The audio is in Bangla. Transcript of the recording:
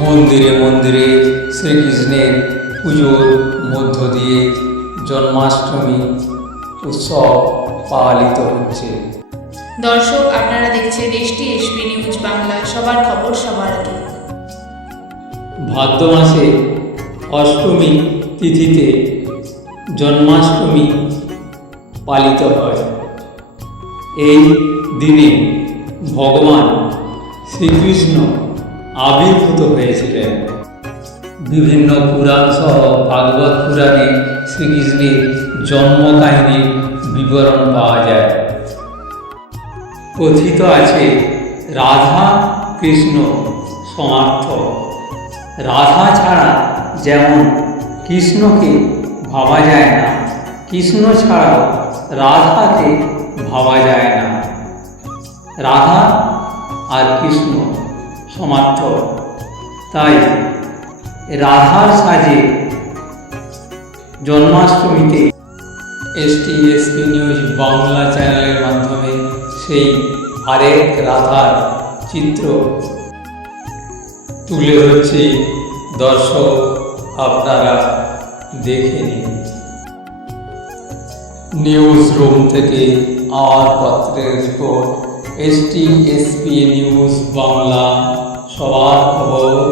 মন্দিরে মন্দিরে শ্রীকৃষ্ণের পুজোর মধ্য দিয়ে জন্মাষ্টমী উৎসব পালিত হচ্ছে। দর্শক আপনারা দেখছেন এসটি এসপি নিউজ বাংলা সবার খবর সবার আগে। ভাদ্র মাসে অষ্টমী তিথিতে জন্মাষ্টমী পালিত হয়। এই দিনে ভগবান শ্রীকৃষ্ণ আবির্ভূত হয়েছিলেন। বিভিন্ন পুরাণ সহ ভাগবত পুরাণে শ্রীকৃষ্ণের জন্ম কাহিনীর বিবরণ পাওয়া যায়। কথিত আছে, রাধা কৃষ্ণ সমার্থ রাধা ছাড়া যেমন কৃষ্ণকে ভাবা যায় না, কৃষ্ণ ছাড়া রাধাকে ভাবা যায় না। রাধা আর কৃষ্ণ সমার্থ। তাই রাধার সাজে জন্মাষ্টমীতে এসটি এসপি নিউজ বাংলা চ্যানেলের মাধ্যমে সেই আরেক রাধার চিত্র তুলে ধরছি। দর্শক, আপনারা দেখে নিন। নিউজ রুম থেকে আর পত্রের report. ST SP news Bangla সবার খবর